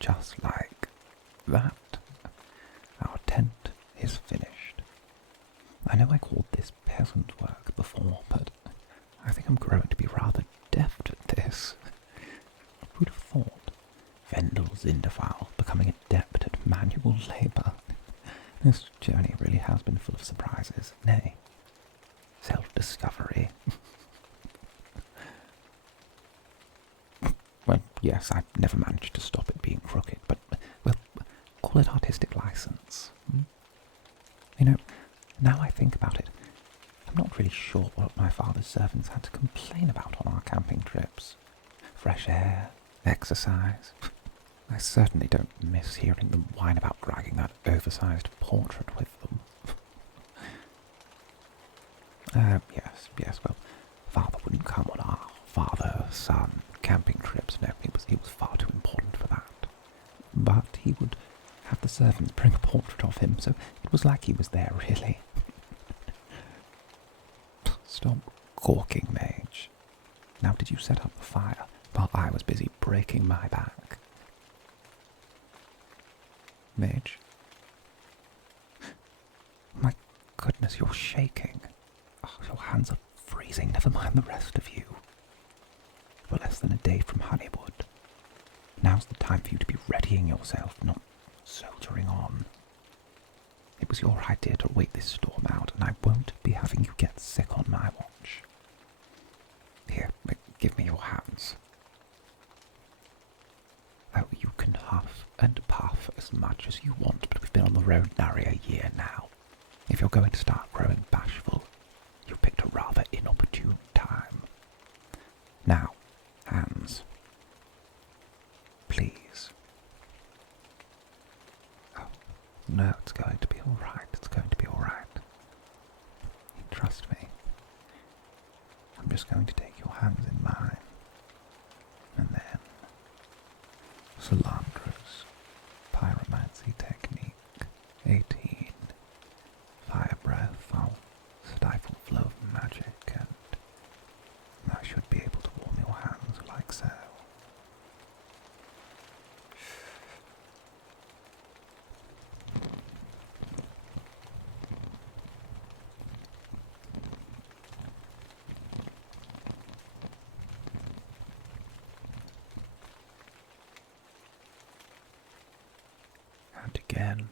And just like that, our tent is finished. I know I called this peasant work before, but I think I'm growing to be rather deft at this. Who'd have thought? Fendal's Zinderfile becoming adept at manual labour. This journey really has been full of surprises, nay, self-discovery. Well, yes, I never managed to stop it being crooked, but we'll call it artistic license. You know, now I think about it, I'm not really sure what my father's servants had to complain about on our camping trips. Fresh air, exercise. I certainly don't miss hearing them whine about dragging that oversized portrait with them. Yes, well, Father wouldn't come on our father-son camping trips. No, he was far too important for that. But he would have the servants bring a portrait of him, so it was like he was there, really. Stop gawking, Mage. Now, did you set up the fire while I was busy breaking my back? Mage? My goodness, you're shaking. Oh, your hands are freezing, never mind the rest of you. We're less than a day from Honeywood. Now's the time for you to be readying yourself, not soldiering on. It was your idea to wait this storm out, and I won't be having you get sick on my watch. Here, give me your hands. Oh, you can huff and puff as much as you want, but we've been on the road nary a year now. If you're going to start growing bashful, you picked a rather inopportune time. Now, hands. Please. Oh, no, it's going to be alright. It's going to be alright. Trust me. I'm just going to take your hands in mine. And then Solandra's pyromancy technique 18. Fire breath, I'll stifle flow of magic, and I should be able to warm your hands like so. And again.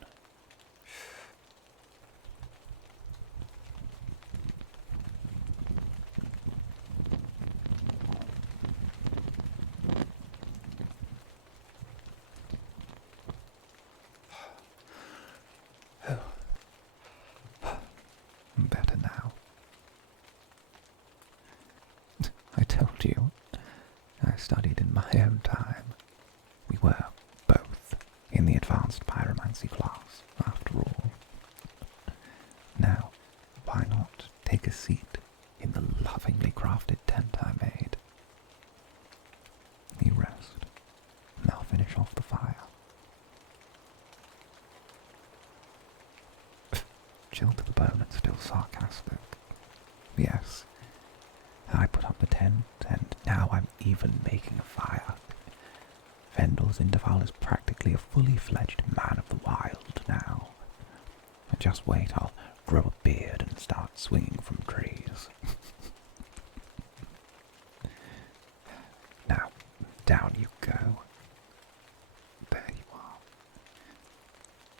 Better now. I told you, I studied in my own time. We were both in the advanced pyromancy class, after all. Now, why not take a seat in the lovingly crafted tent I made? You rest, and I'll finish off the fire. Chill to the bone and still sarcastic. Yes, I put up the tent, and now I'm even making a fire. Fendal's Zinderfile is practically a fully fledged man of the wild now. Just wait, I'll grow a beard and start swinging from trees. Now, down you go. There you are.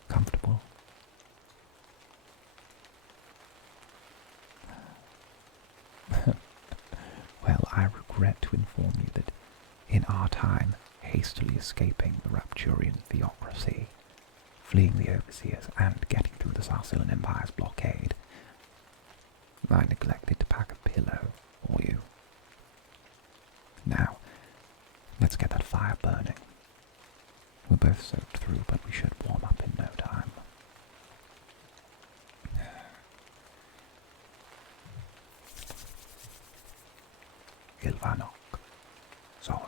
Comfortable? Well, I regret to inform you that in our time, hastily escaping the Rapturian theocracy, fleeing the overseers, and getting through the Sarsillan Empire's blockade, I neglected to pack a pillow for you. Now, let's get that fire burning. We're both soaked through, but we should warm up in no time. Gilvanok. So.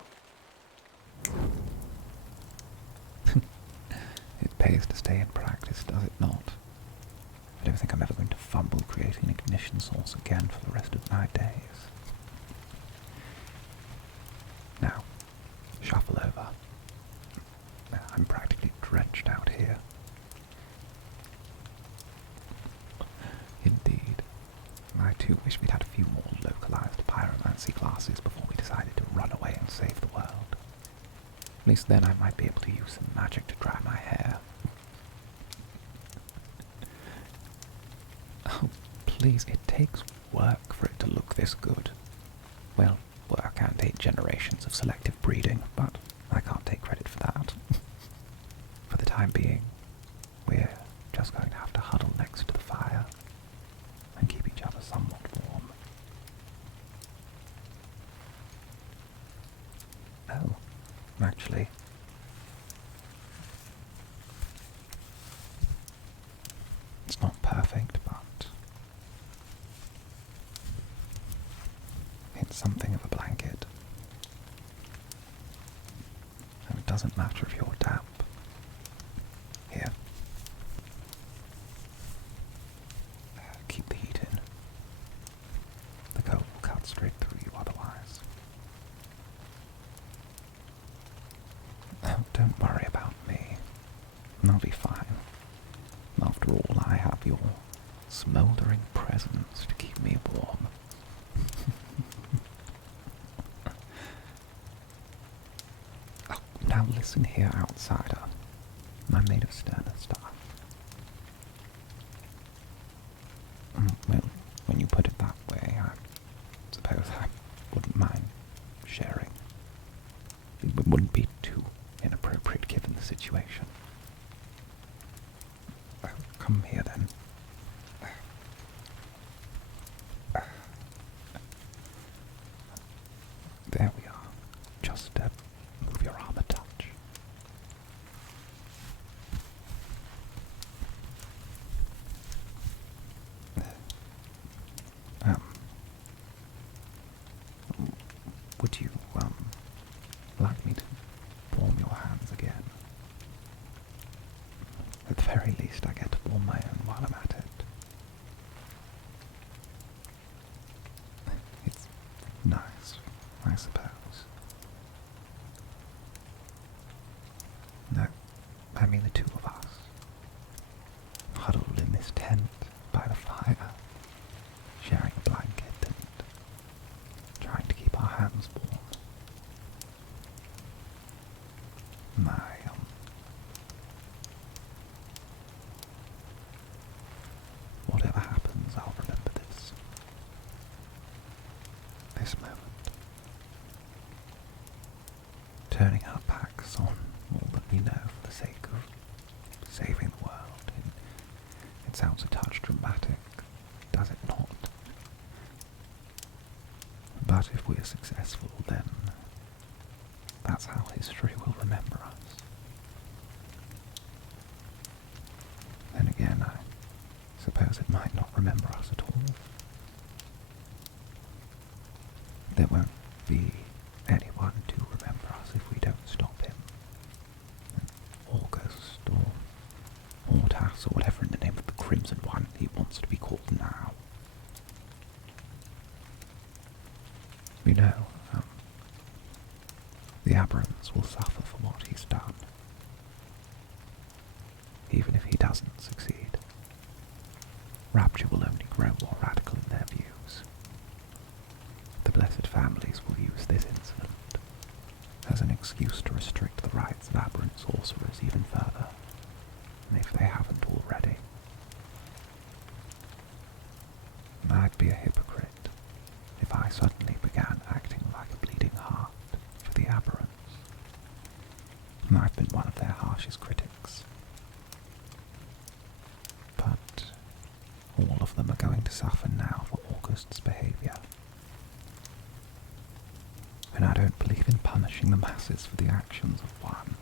It pays to stay in practice, does it not? I don't think I'm ever going to fumble creating an ignition source again for the rest of my days. Now, shuffle over. I'm practically drenched out here. Indeed. I too wish we'd had a few more localized pyromancy classes before we decided to run away and save the world. At least then I might be able to use some magic to dry my hair. Oh, please, it takes work for it to look this good. Well, work and 8 generations of selective breeding, but I can't take credit for that. For the time being, we're just going to have to huddle next to the fire and keep each other somewhat warm. Oh, actually, it's not perfect, but it's something of a blanket. And it doesn't matter if you're damp. Here. Keep the heat in. The cold will cut straight through you otherwise. Oh, don't worry about me. I'll be fine. After all, I have your smouldering presence to keep me warm. Oh, now listen here, outsider. I'm made of sterner stuff. Well, when you put it that way, I suppose I wouldn't mind sharing. It wouldn't be too inappropriate given the situation. Come here then. There we are. Just move your arm a touch. Would you, like me to warm your hands again? At the very least, I get to warm my own while I'm at it. It's nice, I suppose. No, I mean the two of us, huddled in this tent by the fire, sharing a blanket and trying to keep our hands warm. Whatever happens, I'll remember this. This moment. Turning our backs on all that we know for the sake of saving the world. It sounds a touch dramatic, does it not? But if we're successful, then that's how history will remember us. Then again, I suppose it might not remember us at all. There won't be anyone to remember us if we don't stop him. August, or Mortas, or whatever in the name of the Crimson One he wants to be called now. You know, the Aberrants will suffer for what he's done, even if he doesn't succeed. Rapture will only grow more radical in their views. The Blessed Families will use this incident as an excuse to restrict the rights of aberrant sorcerers even further, if they haven't already. I'd be a hypocrite if I suddenly began acting like a bleeding heart for the aberrants. I've been one of their harshest critics. But all of them are going to suffer now for August's behaviour. And I don't believe in punishing the masses for the actions of one.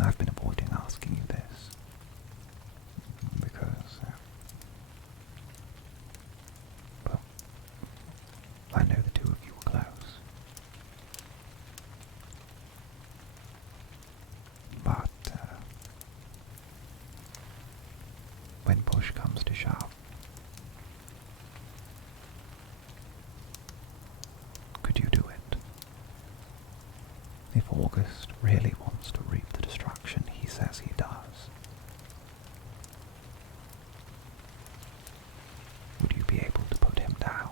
I've been avoiding asking you this because, well, I know the two of you were close. But when push comes to shove. Could you do it? If August really wants to reap the destruction he says he does, would you be able to put him down?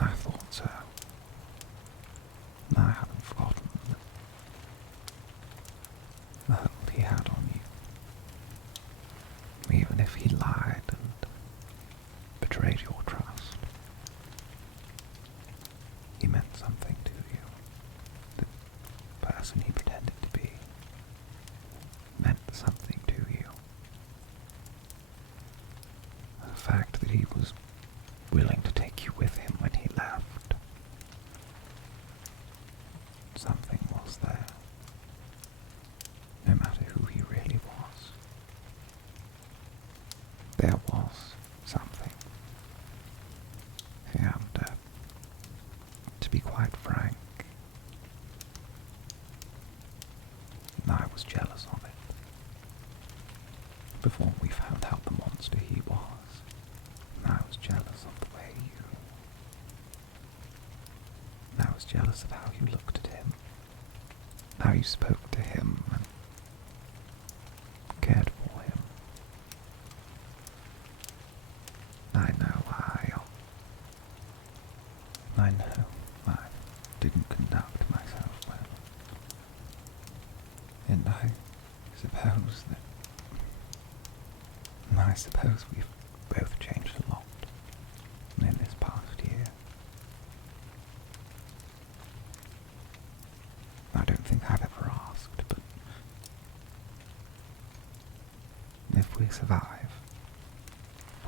I thought so. I haven't forgotten the hold he had on you. Even if he lied and betrayed your trust, he meant something to you. The person he pretended to be meant something to you. The fact that he was willing to take you with him when he left, something was there, no matter who he really was. There was something. And, to be quite frank, I was jealous of it. Before we found out the monster he was, I was jealous of the way I was jealous of how you looked at him, how you spoke to him and cared for him. I know I didn't conduct myself well. And I suppose we've both changed a lot in this past year. I don't think I've ever asked, but if we survive,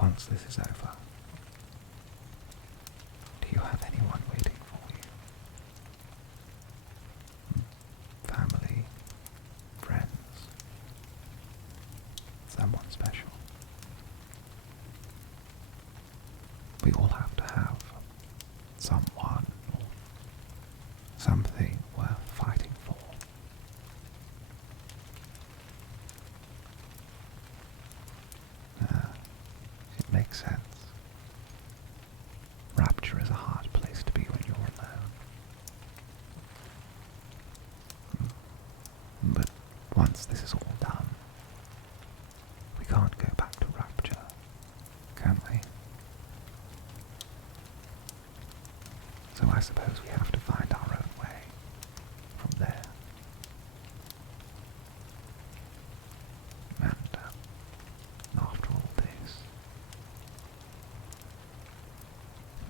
once this is over, do you have anyone waiting for you? Family, friends, someone special? We all have to have someone or something worth fighting for. It makes sense. Rapture is a hard place to be when you're alone. But once this is all done, we can't go back to Rapture, can we? So I suppose we have to find our own way from there. And after all this,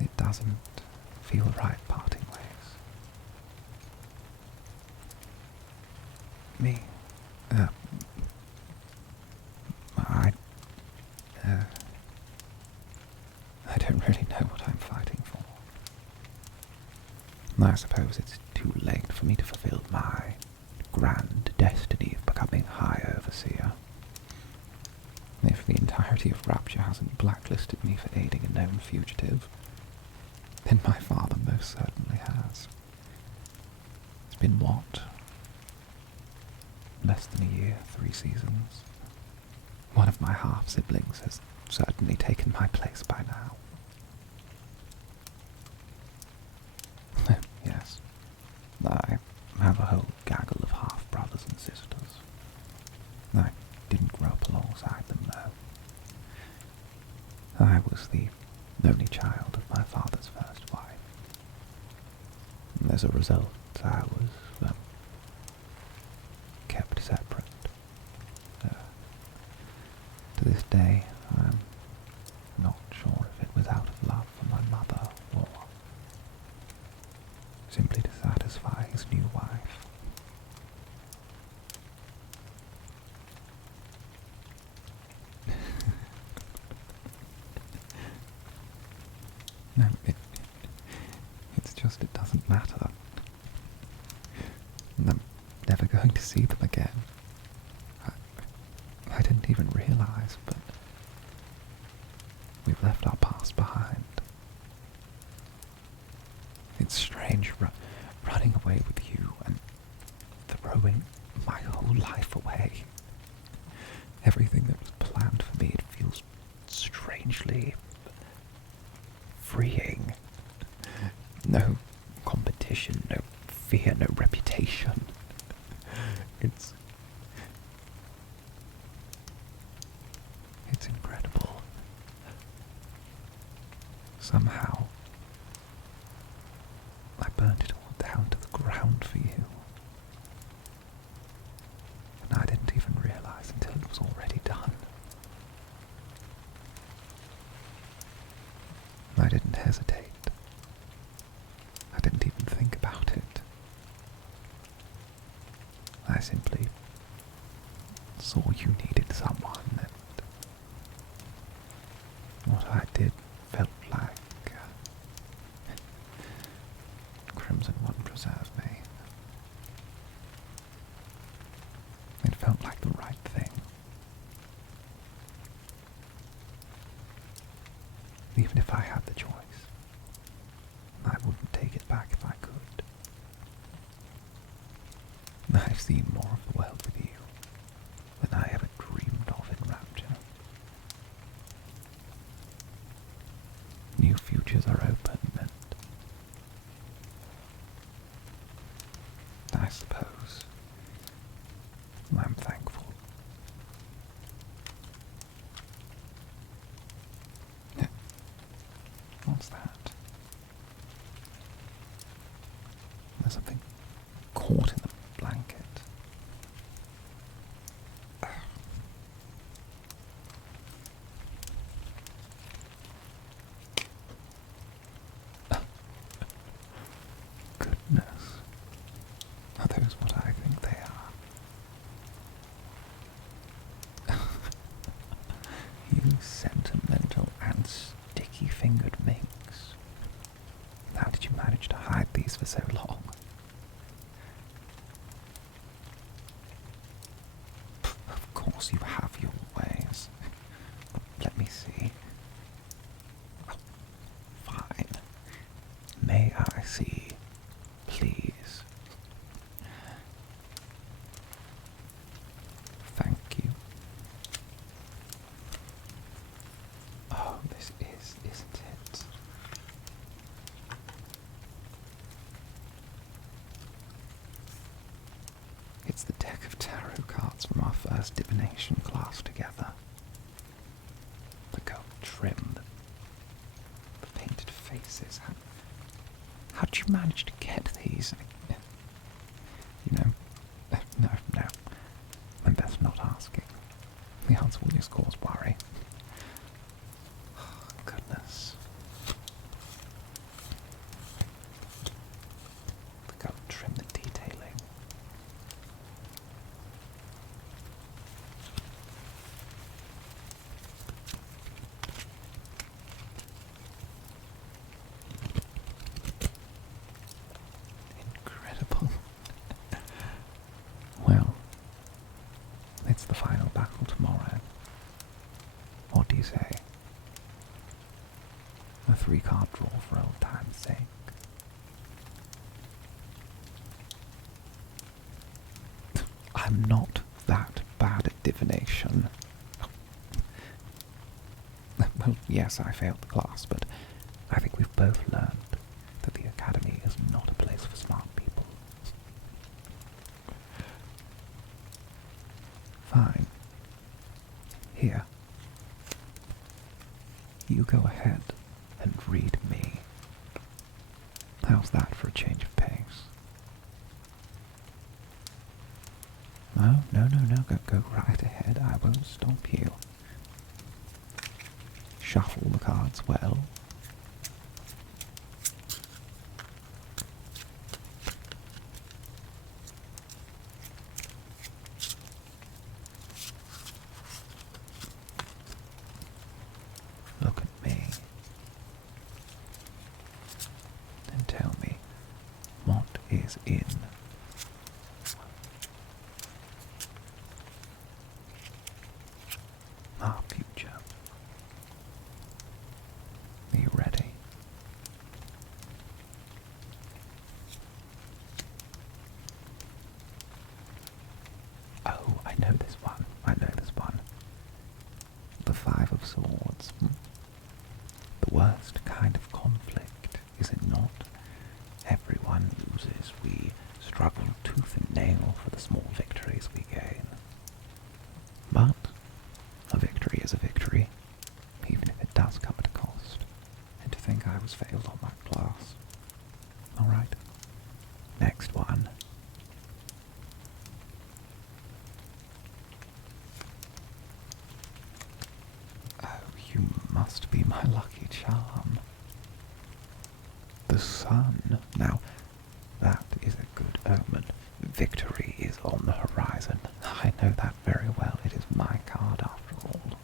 it doesn't feel right parting ways. Me, I don't really know what I'm fighting for. I suppose it's too late for me to fulfill my grand destiny of becoming High Overseer. If the entirety of Rapture hasn't blacklisted me for aiding a known fugitive, then my father most certainly has. It's been what? Less than a year, 3 seasons. One of my half-siblings has certainly taken my place by now. Yes, I have a whole gaggle of half-brothers and sisters. I didn't grow up alongside them, though. I was the only child of my father's first wife. And as a result, I was, kept separate. To this day, I'm not sure if it was out of love for my mother or simply to satisfy his new wife. No, it's just it doesn't matter. I'm never going to see them again. I didn't even realize, but we've left our past behind. It's strange running away with you throwing my whole life away. Everything that was planned for me, it feels strangely freeing. No competition, no fear, no reputation. It's incredible. Somehow, I burned it all down to the ground for you. And I didn't even realize until it was already done. I didn't hesitate. I didn't even think about it. I simply saw you needed someone, and what I did felt like Crimson One preserve me. It felt like the right thing. Even if I had the choice, I wouldn't take it back if I could. I've seen more of the world with you than I ever dreamed of in Rapture. New futures are open, and I suppose I'm thankful. What's that? There's something caught in the blanket. Goodness. Are those what I think they are? You sentimental and sticky-fingered minx. How did you manage to hide these for so long? Of course you have your ways. Let me see. Oh, fine. May I see, please? Thank you. Oh, this isn't it? It's the deck of tarot cards from our first divination class together. The gold trim, the painted faces. How did you manage to get these? You know, no. I'm best not asking. The answer will just cause worry. Oh, goodness. The gold trim, the detailing. Incredible. Well, it's the final battle tomorrow. What do you say? A 3-card draw for old time's sake. I'm not that bad at divination. Well, yes, I failed the class, but I think we've both learned that the Academy is not a place for smart people. Fine. Here. You go ahead and read me. How's that for a change of pace? No, go right ahead. I won't stop you. Shuffle the cards well. Look at me and tell me what is in our future. Are you ready? this one. I know this one. The Five of Swords. The worst kind of conflict, is it not? Everyone loses. We struggle tooth and nail for the small victories we gain. But a victory is a victory, even if it does come at a cost. And to think I was failed on that class. Alright. Next one. Oh, you must be my lucky charm. The sun. Now, that is a good omen. Victory is on the horizon. I know that very well. It is my card after all.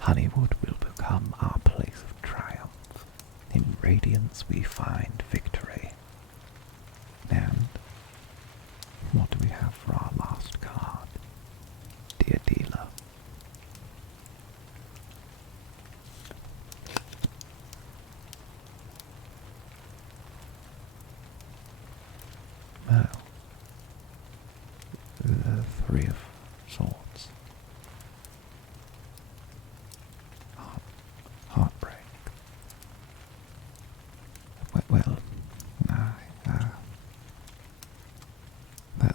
Honeywood will become our place of triumph. In radiance we find victory. And what do we have for our last card? Dear dealer. Oh. The Three of Swords. Heartbreak. Well,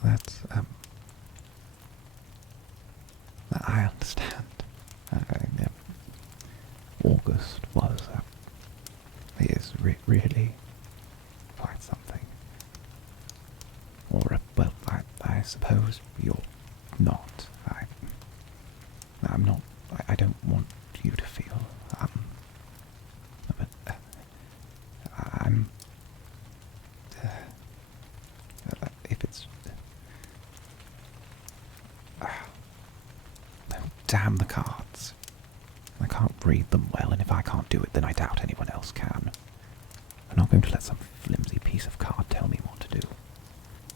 that's, I understand. August was, is really quite something. Or, well, I suppose you're not. I'm not, I don't want you to feel, but, I'm, if it's, damn the cards. I can't read them well, and if I can't do it, then I doubt anyone else can. I'm not going to let some flimsy piece of card tell me what to do.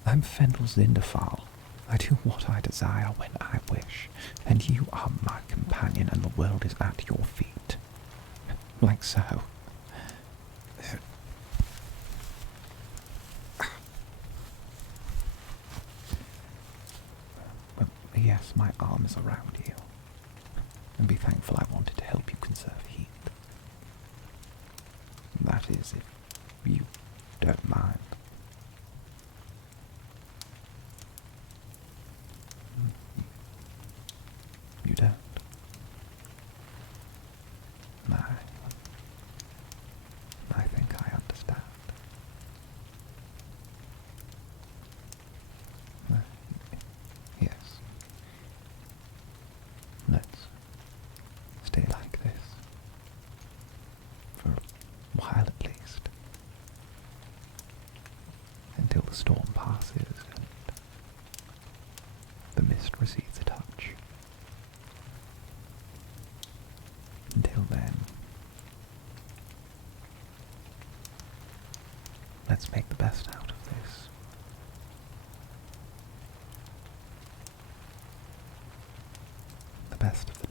I'm Fendal Zinderfal. I do what I desire when I wish, and you are my companion, and the world is at your feet. Like so. But yes, my arm is around you. And be thankful I wanted to help you conserve heat. That is, if you don't mind. You don't? I think I understand. Yes. Let's stay like this. For a while at least. Until the storm passes and the mist recedes a touch. Until then, let's make the best out of this. The best of the